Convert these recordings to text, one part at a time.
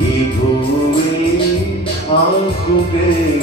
이 부위 아프게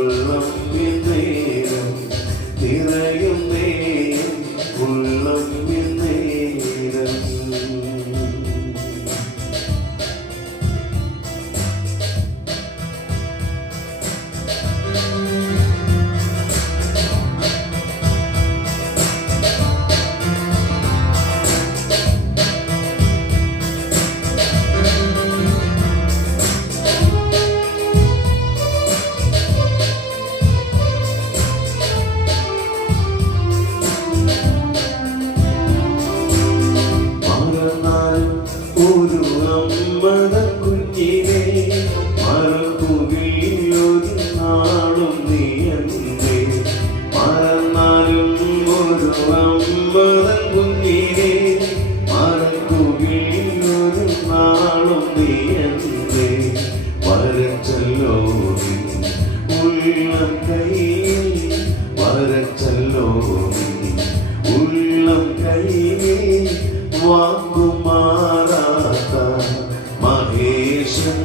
മനുഷ്യൻ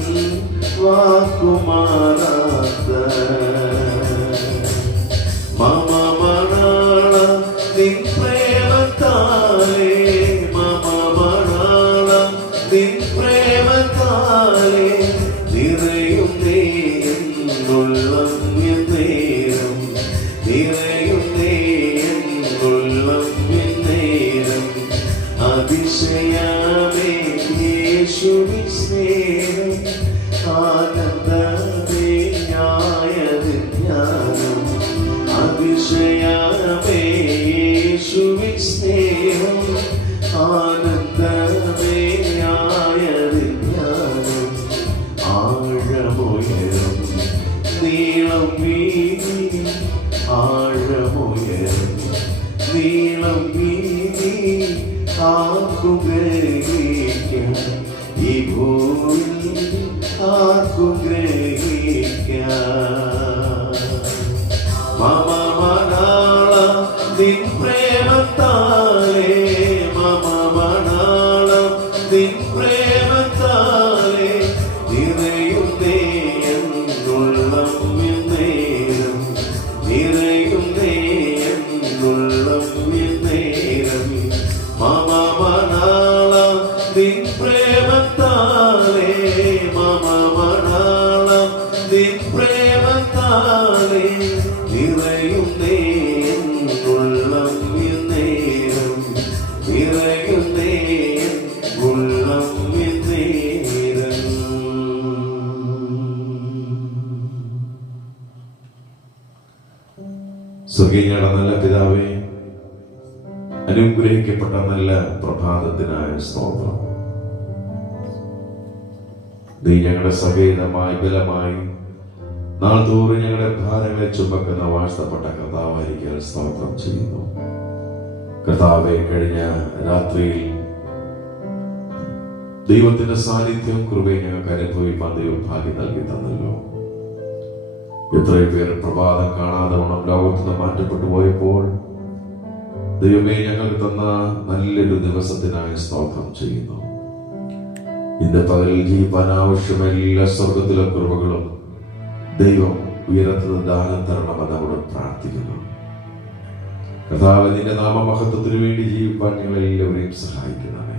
വാക്കുമാറാത്ത മമ മണാള നിൻ പ്രേമത്താലേ മമ മണാള നിൻ പ്രേമത്താലേ നിറയും നീ എന്നുള്ളം എന്നേരം നിറയും നീ എന്നുള്ളം എന്നേരം അനുഗ്രഹിക്കപ്പെട്ട നല്ല പ്രഭാതത്തിനായ സ്തോത്രം. നീ ഞങ്ങളുടെ സഹേതമായി ബലമായി നാൾതോറും ഞങ്ങളുടെ ഭാരങ്ങളെ ചുമക്കുന്ന വാഴ്ത്തപ്പെട്ട കർത്താവായിരിക്കാൻ സ്തോത്രം ചെയ്യുന്നു. കർത്താവെ കഴിഞ്ഞ രാത്രിയിൽ ദൈവത്തിന്റെ സാന്നിധ്യം കൃപയും ഞങ്ങൾക്ക് അനുഭവിക്കാൻ ദൈവം ഭാഗ്യം നൽകി തന്നല്ലോ. എത്രയും പേർ പ്രഭാതം കാണാതെ ഓണം ലോകത്തുനിന്ന് മാറ്റപ്പെട്ടു പോയപ്പോൾ ദൈവമേ ഞങ്ങൾ തന്ന നല്ലൊരു ദിവസത്തിനായി സ്തോത്രം ചെയ്യുന്നു. ഇന്ന് പകലിൽ ജീവിപ്പാൻ ആവശ്യമായ എല്ലാ സ്വർഗത്തിലെ കുറവുകളും ദൈവം ഉയരത്തിന് ദാനം തരണമെന്ന് അവിടെ പ്രാർത്ഥിക്കുന്നു. കഥാപതിന്റെ നിന്റെ നാമമഹത്വത്തിന് വേണ്ടി ജീവിപ്പാൻ ഞങ്ങളെല്ലാവരെയും സഹായിക്കണമേ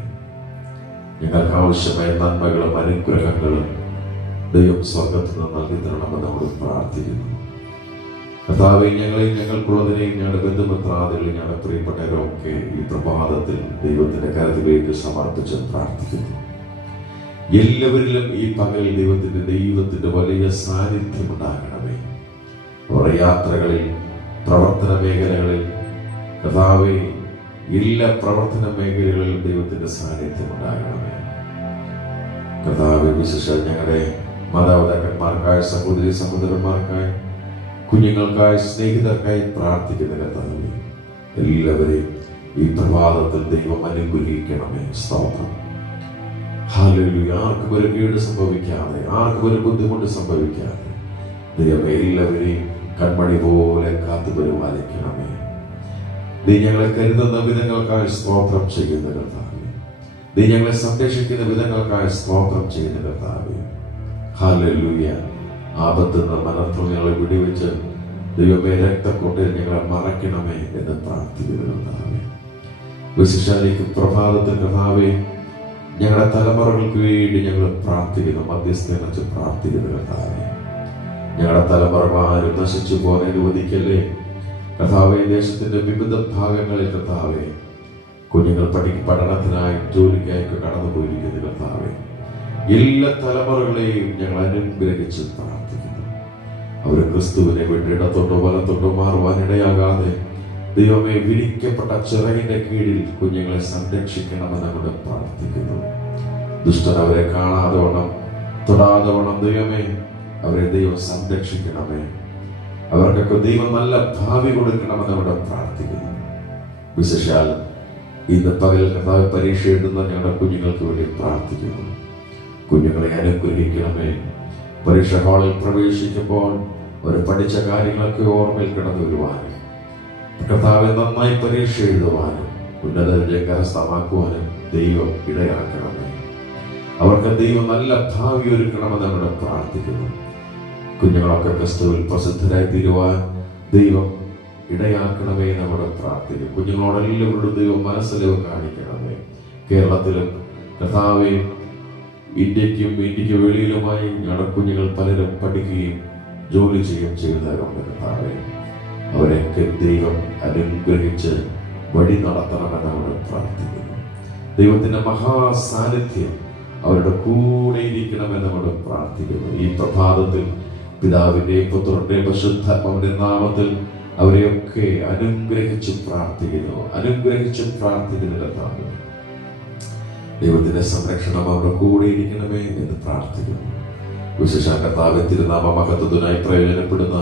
ഞങ്ങൾക്ക് ആവശ്യമായ നന്മകളും അനുഗ്രഹങ്ങളും ദൈവം സ്വർഗത്തിൽ നിന്ന് നൽകി തരണമെന്ന് അവിടെ പ്രാർത്ഥിക്കുന്നു. കർത്താവെ ഞങ്ങളെയും ഞങ്ങൾക്കുള്ളതിനെയും ഞങ്ങളുടെ ബന്ധുമിത്രാദികളെയും ഞങ്ങളുടെ പ്രിയപ്പെട്ടവരൊക്കെ ഈ പ്രഭാതത്തിൽ ദൈവത്തിന്റെ കരുത്തിലേക്ക് സമർപ്പിച്ച് പ്രാർത്ഥിക്കുന്നു. എല്ലാവരിലും ഈ പകൽ ദൈവത്തിന്റെ ദൈവത്തിന്റെ വലിയ സാന്നിധ്യം ഉണ്ടാകണമേ. അവരുടെ യാത്രകളിൽ പ്രവർത്തന മേഖലകളിൽ കഥാവെ എല്ലാ പ്രവർത്തന മേഖലകളിലും ദൈവത്തിന്റെ സാന്നിധ്യം ഉണ്ടാകണമേ. കഥാവെ വിശേഷ ഞങ്ങളുടെ മാതാപിതാക്കന്മാർക്കായ സഹോദരി സഹോദരന്മാർക്കായി കുഞ്ഞുങ്ങൾക്കായി സ്നേഹിതർക്കായി പ്രാർത്ഥിക്കുന്ന കർത്താവെ എല്ലാവരെയും ഈ പ്രഭാതത്തിൽ ദൈവം അനുഗ്രഹിക്കണമേ. സ്തോത്രം. ഹാലലൂയ ആർക്കും ഒരു കേട് സംഭവിക്കാതെ ആർക്കും ഒരു ബുദ്ധിമുട്ട് സംഭവിക്കാതെ ദൈവം എല്ലാവരെയും കൺമണി പോലെ കാത്തു പരിപാലിക്കണമേ. നീ ഞങ്ങളെ കരുതുന്ന വിധങ്ങൾക്കായി സ്തോത്രം ചെയ്യുന്ന കർത്താവെ. നീ ഞങ്ങളെ സംരക്ഷിക്കുന്ന വിധങ്ങൾക്കായി സ്തോത്രം ചെയ്യുന്ന കർത്താവെ. ഹാലലൂയ ആപത്ത് നിന്ന് മനത്തിൽ ഞങ്ങളെ വിടിവെച്ച് ദൈവമേ രക്തക്കൊണ്ടിൽ ഞങ്ങളെ മറയ്ക്കണമേ എന്ന് പ്രാർത്ഥിക്കുന്നു വിശിഷ്ടാലേക്ക് പ്രഭാതത്തിൽ കർത്താവെ ഞങ്ങളുടെ തലമുറകൾക്ക് വേണ്ടി ഞങ്ങൾ പ്രാർത്ഥിക്കുന്നു മധ്യസ്ഥനെ വെച്ച് പ്രാർത്ഥിക്കുന്നു കർത്താവെ. ഞങ്ങളുടെ തലമുറമാരും നശിച്ചു പോകാൻ അനുവദിക്കല്ലേ? കർത്താവെ ദേശത്തിന്റെ വിവിധ ഭാഗങ്ങളിൽ കർത്താവെ കുഞ്ഞുങ്ങൾ പഠിക്കും പഠനത്തിനായി ജോലിക്കായി കടന്നു പോയിരിക്കുന്നു കർത്താവെ. എല്ലാ തലമുറകളെയും ഞങ്ങൾ അനുഗ്രഹിച്ച് പ്രാർത്ഥിക്കുന്നു. അവർ ക്രിസ്തുവിനെ വിട്ട് ഇടത്തോട്ടോ വലത്തോട്ടോ മാറുവാൻ ഇടയാകാതെ ദൈവമേ വിരിക്കപ്പെട്ട ചിറകിന്റെ കീഴിൽ കുഞ്ഞുങ്ങളെ സംരക്ഷിക്കണമെന്ന് അവിടെ പ്രാർത്ഥിക്കുന്നു. ദുഷ്ടൻ അവരെ കാണാതെ വണ്ണം തൊടാതെ വണ്ണം ദൈവമേ അവരെ ദൈവം സംരക്ഷിക്കണമേ. അവർക്കൊക്കെ ദൈവം നല്ല ഭാവി കൊടുക്കണമെന്ന് അവിടെ പ്രാർത്ഥിക്കുന്നു. വിശേഷാൽ ഇന്ന് പകൽ കഥാവ് പരീക്ഷ എഴുതുന്ന ഞങ്ങളുടെ കുഞ്ഞുങ്ങൾക്ക് വേണ്ടി പ്രാർത്ഥിക്കുന്നു. കുഞ്ഞുങ്ങളെ അനുഗ്രഹിക്കണമേ. പരീക്ഷ ഹാളിൽ പ്രവേശിക്കുമ്പോൾ അവർ പഠിച്ച കാര്യങ്ങളൊക്കെ ഓർമ്മയിൽ കിടന്നു വരുവാനും കർത്താവെ നന്നായി പരീക്ഷ എഴുതുവാനും ഉന്നത വിജയം കരസ്ഥമാക്കുവാനും ദൈവം ഇടയാക്കണമേ. അവർക്ക് ദൈവം നല്ല ഭാവി ഒരുക്കണമെന്ന് അവിടെ പ്രാർത്ഥിക്കുന്നു. കുഞ്ഞുങ്ങളൊക്കെ ക്രിസ്തുവിൽ പ്രസിദ്ധരായി തീരുവാൻ ദൈവം ഇടയാക്കണമേ നമ്മുടെ പ്രാർത്ഥിക്കും കുഞ്ഞുങ്ങളോടെല്ലാവരുടെ ദൈവം മനസ്സിലോ കാണിക്കണമേ. കേരളത്തിലും കഥാവേ ഇന്ത്യക്കും ഇന്ത്യയ്ക്ക് വെളിയിലുമായി ഞങ്ങളുടെ കുഞ്ഞുങ്ങൾ പലരും പഠിക്കുകയും ജോലി ചെയ്യുകയും ചെയ്യുന്നവരുണ്ട് കർത്താവെ ദൈവം അനുഗ്രഹിച്ച് വഴി നടത്തണമെന്ന് അവർ പ്രാർത്ഥിക്കുന്നു. ദൈവത്തിന്റെ മഹാസാന്നിധ്യം അവരുടെ കൂടെ ഇരിക്കണമെന്ന് അവർ പ്രാർത്ഥിക്കുന്നു. ഈ പ്രഭാതത്തിൽ പിതാവിന്റെ പുത്രന്റെ പരിശുദ്ധാത്മാവിന്റെ നാമത്തിൽ അവരെയൊക്കെ അനുഗ്രഹിച്ച് പ്രാർത്ഥിക്കുന്നു. അനുഗ്രഹിച്ച് പ്രാർത്ഥിക്കുന്ന കർത്താവ് ദൈവത്തിന്റെ സംരക്ഷണം അവരുടെ കൂടെ ഇരിക്കണമേ എന്ന് പ്രാർത്ഥിക്കുന്നു. വിശേഷ കർത്താവ് തിരുനാമ മഹത്വത്തിനായി പ്രയോജനപ്പെടുന്ന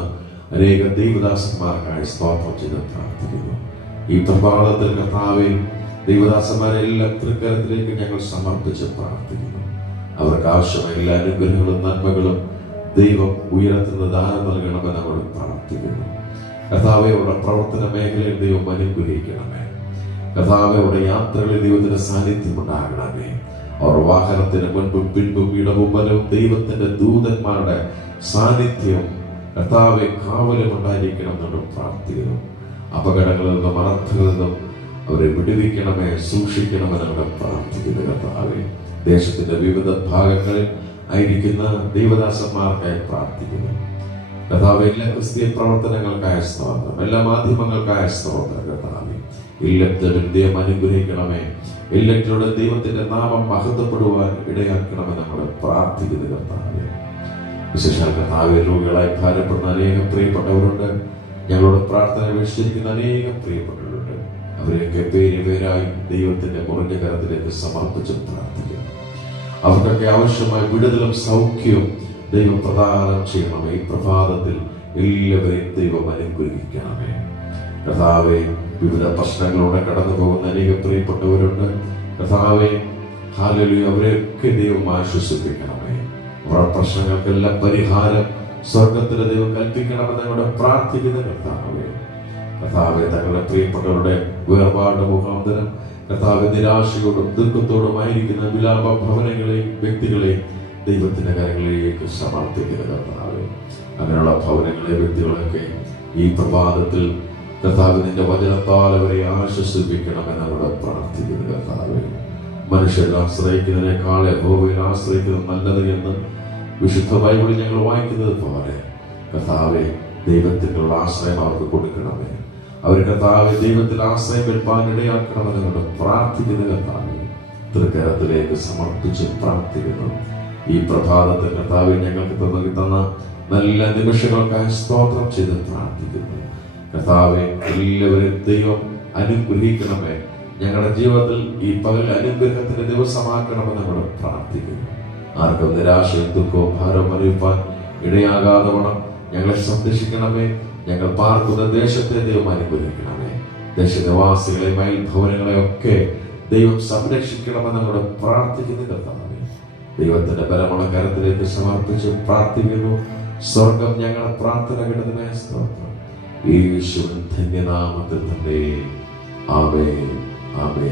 അനേക ദൈവദാസന്മാർക്കായി സ്തോത്രം ചെയ്ത് പ്രാർത്ഥിക്കുന്നു. ഈ പ്രഭാതത്തിൽ കർത്താവെ ദൈവദാസന്മാരെ എല്ലാ തൃക്കരത്തിലേക്ക് ഞങ്ങൾ സമർപ്പിച്ച് പ്രാർത്ഥിക്കുന്നു. അവർക്ക് ആവശ്യമായ എല്ലാ അനുഗ്രഹങ്ങളും നന്മകളും ദൈവം ഉയർത്തുന്ന ദാനം നൽകണമെന്ന് അവർ പ്രാർത്ഥിക്കുന്നു. കഥാവയുടെ പ്രവർത്തന മേഖലയിൽ ദൈവം അനുഗ്രഹിക്കണമേ. കഥാവയുടെ യാത്രകളിൽ ദൈവത്തിന്റെ സാന്നിധ്യം ഉണ്ടാകണമേ. അവർ വാഹനത്തിന് മുൻപും പിൻപും ഇടവും വലവും ദൈവത്തിന്റെ ദൂതന്മാരുടെ സാന്നിധ്യം കർത്താവെ കാവലും ഉണ്ടായിരിക്കണം എന്ന് പ്രാർത്ഥിക്കുന്നു. അപകടങ്ങളിൽ നിന്നും അനർത്ഥങ്ങളിൽ നിന്നും അവരെ വിടുവിക്കണമേ സൂക്ഷിക്കണമെന്നവിടെ പ്രാർത്ഥിക്കുന്നു കർത്താവെ. ദേശത്തിന്റെ വിവിധ ഭാഗങ്ങളിൽ ആയിരിക്കുന്ന ദൈവദാസന്മാർക്കായി പ്രാർത്ഥിക്കുന്നു. കർത്താവ് എല്ലാ ക്രിസ്തീയ പ്രവർത്തനങ്ങൾക്കായ സ്തോത്രം എല്ലാ മാധ്യമങ്ങൾക്കായ സ്തോത്രം കർത്താവെ. എല്ലാത്തിലും ദൈവം അനുഗ്രഹിക്കണമേ. ഇല്ലത്തിലൂടെ ദൈവത്തിന്റെ നാമം മഹത്വപ്പെടുവാൻ ഇടയാക്കണമെന്ന് നമ്മൾ പ്രാർത്ഥിക്കുന്നു കർത്താവെ. വിശേഷാൽ കർത്താവെ രോഗികളായി ഭാരപ്പെടുന്ന അനേകം പ്രിയപ്പെട്ടവരുണ്ട്. ഞങ്ങളുടെ പ്രാർത്ഥന വീക്ഷിച്ചിരിക്കുന്ന അനേകം പ്രിയപ്പെട്ടവരുണ്ട്. അവരെയൊക്കെ പേര് പേരായി ദൈവത്തിന്റെ കുറഞ്ഞ കരത്തിലേക്ക് സമർപ്പിച്ച് പ്രാർത്ഥിക്കും. അവർക്കൊക്കെ ആവശ്യമായ വിടുതലും സൗഖ്യവും ദൈവം പ്രദാനം ചെയ്യണമേ. ഈ പ്രഭാതത്തിൽ എല്ലാവരെയും ദൈവം അനുഗ്രഹിക്കണമേ. കർത്താവെ വിവിധ പ്രശ്നങ്ങളിലൂടെ കടന്നു പോകുന്ന അനേകം പ്രിയപ്പെട്ടവരുണ്ട്. കർത്താവെ ഹാലലു അവരെയൊക്കെ ദൈവം ആശ്വസിപ്പിക്കണമേ. അവരുടെ പ്രശ്നങ്ങൾക്കെല്ലാം പരിഹാരം സ്വർഗത്തിലെ ദൈവം കൽപ്പിക്കണമെന്ന് ഞങ്ങളുടെ പ്രാർത്ഥിക്കുന്ന കർത്താവേ. കർത്താവെ തങ്ങളുടെ പ്രിയപ്പെട്ടവരുടെ വേർപാട് മുഖാന്തരം കർത്താവ് നിരാശയോടും ദുഃഖത്തോടുമായിരിക്കുന്ന വിലാപ ഭവനങ്ങളെയും വ്യക്തികളെയും ദൈവത്തിന്റെ കരങ്ങളിലേക്ക് സമർപ്പിക്കുന്ന കർത്താവെ. അങ്ങനെയുള്ള ഭവനങ്ങളെ വ്യക്തികളൊക്കെ ഈ പ്രഭാതത്തിൽ കർത്താവ് നിന്റെ വചനത്താൽ അവരെ ആശ്വസിപ്പിക്കണമെന്ന് അവിടെ പ്രാർത്ഥിക്കുന്നു കർത്താവ്. മനുഷ്യരെ ആശ്രയിക്കുന്നതിനേക്കാൾ യഹോവയിൽ ആശ്രയിക്കുന്നത് നല്ലത് എന്ന് വിശുദ്ധ ബൈബിളിൽ ഞങ്ങൾ വായിക്കുന്നത് പോലെ കർത്താവെ ദൈവത്തിനുള്ള ആശ്രയം അവർക്ക് കൊടുക്കണമേ. അവർ കർത്താവെ ദൈവത്തിൽ ആശ്രയം വെൽപ്പാൻ ഇടയാക്കണമെന്ന് ഞങ്ങൾ പ്രാർത്ഥിക്കുന്ന കർത്താവ്. തൃക്കരത്തിലേക്ക് സമർപ്പിച്ച് പ്രാർത്ഥിക്കുന്നു. ഈ പ്രഭാതത്തിൽ കർത്താവ് ഞങ്ങൾക്ക് തന്ന നല്ല നിമിഷങ്ങൾക്കായി സ്തോത്രം ചെയ്ത് പ്രാർത്ഥിക്കുന്നു. കർത്താവെ എല്ലാവരും ദൈവം അനുഗ്രഹിക്കണമേ. ഞങ്ങളുടെ ജീവിതത്തിൽ ഈ പകൽ അനുഗ്രഹത്തിന്റെ ദിവസമാക്കണമെന്ന് നമ്മൾ പ്രാർത്ഥിക്കുന്നു. ആർക്കും നിരാശയും ദുഃഖവും ഭാരവും അറിയിപ്പാൻ ഇടയാകാതെ വേണം. ഞങ്ങളെ സംരക്ഷിക്കണമേ. ഞങ്ങൾ പാർക്കുന്ന ദേശത്തെ ദൈവം അനുഗ്രഹിക്കണമേ. ദേശനിവാസികളെ മയിൽ ഒക്കെ ദൈവം സംരക്ഷിക്കണമെന്ന് നമ്മൾ പ്രാർത്ഥിക്കുന്നു ദൈവത്തിന്റെ ബലമുള്ള കരത്തിലേക്ക് സമർപ്പിച്ച് പ്രാർത്ഥിക്കുന്നു. സ്വർഗം ഞങ്ങളുടെ പ്രാർത്ഥന കിട്ടുന്ന സ്തോത്രം. യേശുവിൻ ധന്യനാമത്തിൽ തന്നെ. ആമേ ആമേ